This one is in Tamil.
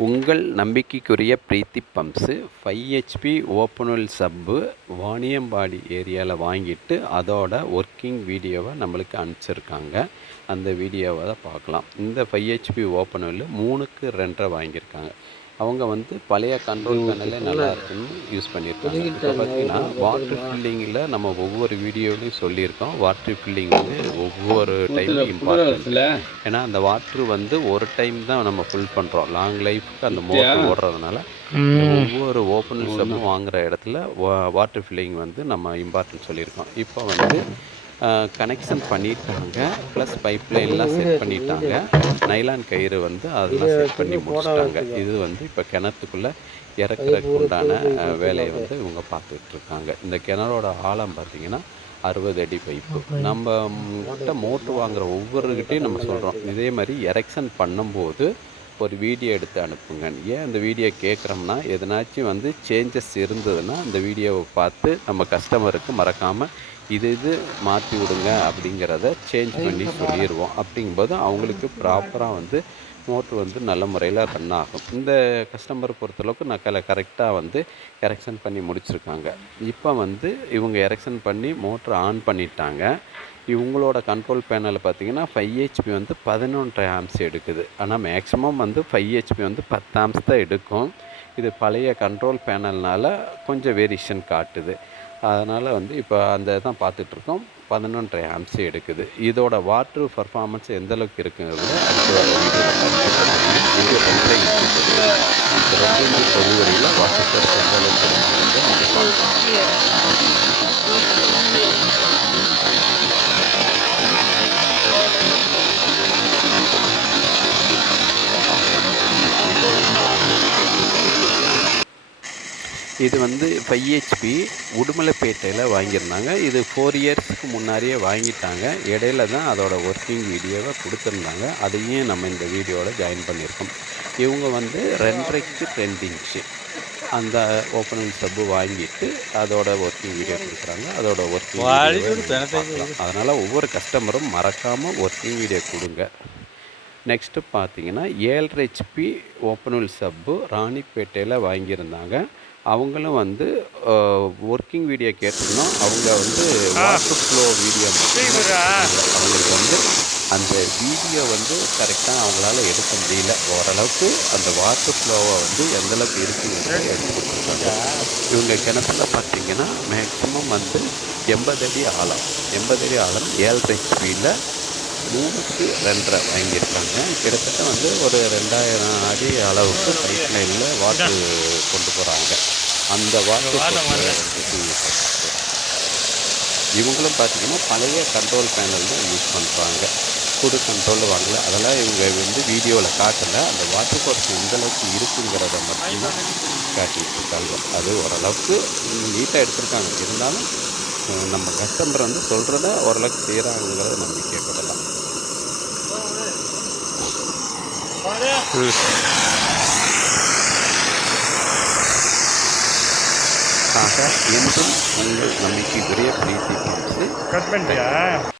உங்கள் நம்பிக்கைக்குரிய பிரீத்தி பம்ப்ஸு 5 ஹெச்பி ஓப்பன் வெல் சப்பு வாணியம்பாடி ஏரியாவில் வாங்கிட்டு அதோட ஒர்க்கிங் வீடியோவை நம்மளுக்கு அனுப்பிச்சிருக்காங்க. அந்த வீடியோவை தான் பார்க்கலாம். இந்த 5 ஹெச்பி ஓப்பன் வெல்லு 3க்கு 2.5 வாங்கியிருக்காங்க. அவங்க பழைய கண்ட்ரோல் பேனலே நல்லா இருக்குன்னு யூஸ் பண்ணியிருக்காங்க. இப்போ பார்த்தீங்கன்னா வாட்ரு ஃபில்லிங்கில் நம்ம ஒவ்வொரு வீடியோலையும் சொல்லியிருக்கோம். வாட்ரு ஃபில்லிங் ஒவ்வொரு டைமும் இம்பார்ட்டன்ட். ஏன்னா அந்த வாட்ரு ஒரு டைம் தான் நம்ம ஃபில் பண்ணுறோம். லாங் லைஃப்க்கு அந்த மோட்டர் ஓடுறதுனால ஒவ்வொரு ஓப்பன் சப்பும் வாங்குகிற இடத்துல வாட்ரு ஃபில்லிங் நம்ம இம்பார்ட்டன்ட் சொல்லியிருக்கோம். இப்போ கனெக்ஷன் பண்ணிட்டாங்க, ப்ளஸ் பைப் லைன்லாம் செட் பண்ணிட்டாங்க. நைலான் கயிறு அதெல்லாம் செட் பண்ணி முடிச்சிட்டாங்க. இது இப்போ கிணத்துக்குள்ளே இறக்குறதுக்கு உண்டான வேலையை இவங்க பார்த்துட்ருக்காங்க. இந்த கிணறோட ஆழம் பார்த்திங்கன்னா 60 அடி பைப்பு. நம்ம கிட்ட மோட்ரு வாங்குகிற ஒவ்வொருக்கிட்டையும் நம்ம சொல்கிறோம், இதே மாதிரி எரெக்ஷன் பண்ணும்போது ஒரு வீடியோ எடுத்து அனுப்புங்க. ஏன் இந்த வீடியோ கேட்குறோம்னா, எதனாச்சும் சேஞ்சஸ் இருந்ததுன்னா அந்த வீடியோவை பார்த்து நம்ம கஸ்டமருக்கு மறக்காமல் இது மாற்றி விடுங்க அப்படிங்கிறத சேஞ்ச் பண்ணி சொல்லிடுவோம். அப்படிங்கும்போது அவங்களுக்கு ப்ராப்பராக மோட்ரு நல்ல முறையில் ரன் ஆகும். இந்த கஸ்டமரை பொறுத்தளவுக்கு கரெக்டாக எரெக்ஷன் பண்ணி முடிச்சிருக்காங்க. இப்போ இவங்க எரெக்ஷன் பண்ணி மோட்ரு ஆன் பண்ணிட்டாங்க. இவங்களோட கண்ட்ரோல் பேனல் பார்த்திங்கன்னா 5 ஹெச்பி 11.5 ஆம்ஸ் எடுக்குது. ஆனால் மேக்ஸிமம் 5 ஹெச்பி 10 ஆம்ஸ் தான் எடுக்கும். இது பழைய கண்ட்ரோல் பேனல்னால் கொஞ்சம் வேரியேஷன் காட்டுது. அதனால் இப்போ அந்த தான் பார்த்துட்ருக்கோம். 11.5 ஆம்ஸ் எடுக்குது. இதோட வாட்ரு பர்ஃபார்மன்ஸ் எந்தளவுக்கு இருக்குங்கிறத இது 2 இன்ச்சு தொகுவரியில் வாட்டர் ஃபோர்ஸ் எந்தளவுக்கு இருக்குங்கிறத இது 5 ஹெச்பி உடுமலைப்பேட்டையில் வாங்கியிருந்தாங்க. இது 4 இயர்ஸுக்கு முன்னாடியே வாங்கிட்டாங்க. இடையில தான் அதோட ஒர்க்கிங் வீடியோவை கொடுத்துருந்தாங்க. அதையும் நம்ம இந்த வீடியோவில் ஜாயின் பண்ணியிருக்கோம். இவங்க 2.5க்கு 2 இன்ச்சு அந்த ஓப்பனிங் சப்பு வாங்கிட்டு அதோட ஒர்க்கிங் வீடியோ கொடுக்குறாங்க. அதோட ஒர்க்கிங் பார்க்கலாம். அதனால் ஒவ்வொரு கஸ்டமரும் மறக்காமல் ஒர்க்கிங் வீடியோ கொடுங்க. நெக்ஸ்ட்டு பார்த்தீங்கன்னா 7.5 ஹெச்பி ஓப்பன் வெல் சப்பு ராணிப்பேட்டையில் வாங்கியிருந்தாங்க. அவங்களும் ஒர்க்கிங் வீடியோ கேட்டிருந்தோம். அவங்க வாட்டர் ஃப்ளோ வீடியோ அவங்களுக்கு அந்த வீடியோ கரெக்டாக அவங்களால எடுக்க முடியல. ஓரளவுக்கு அந்த வாட்டர் ஃப்ளோவை எந்தளவுக்கு இருக்குங்கிறத எடுத்து கொடுத்துருக்காங்க. இவங்க கிணத்துல பார்த்தீங்கன்னா மேக்ஸிமம் 80 அடி ஆழம் 80 அடி ஆழம் 7.5 ஹெச்பியில் 3க்கு 2.5 வாங்கியிருக்காங்க. கிட்டத்தட்ட ஒரு 2000 அடி அளவுக்கு பைப் லைனில் வாட்ரு கொண்டு போகிறாங்க. அந்த வாட்டர் இவங்களும் பார்த்திங்கன்னா பழைய கண்ட்ரோல் பேனல் தான் யூஸ் பண்ணுறாங்க. புது கண்ட்ரோல் வாங்கலை. அதெல்லாம் இவங்க வீடியோவில் காட்டலை. அந்த வாட்டர் ஃபோர்ஸ் எந்தளவுக்கு இருக்குங்கிறத மட்டும்தான் காட்டிகிட்டு இருக்காங்க. அது ஓரளவுக்கு நீட்டாக எடுத்திருக்காங்க. இருந்தாலும் நம்ம கஸ்டமர் சொல்கிறத ஓரளவுக்கு செய்கிறாங்கிறத நம்பிக்கைப்படலாம். ஆக என்றும் உங்கள் நம்பிக்கைக்குரிய பிரீத்தி பம்ப்ஸு.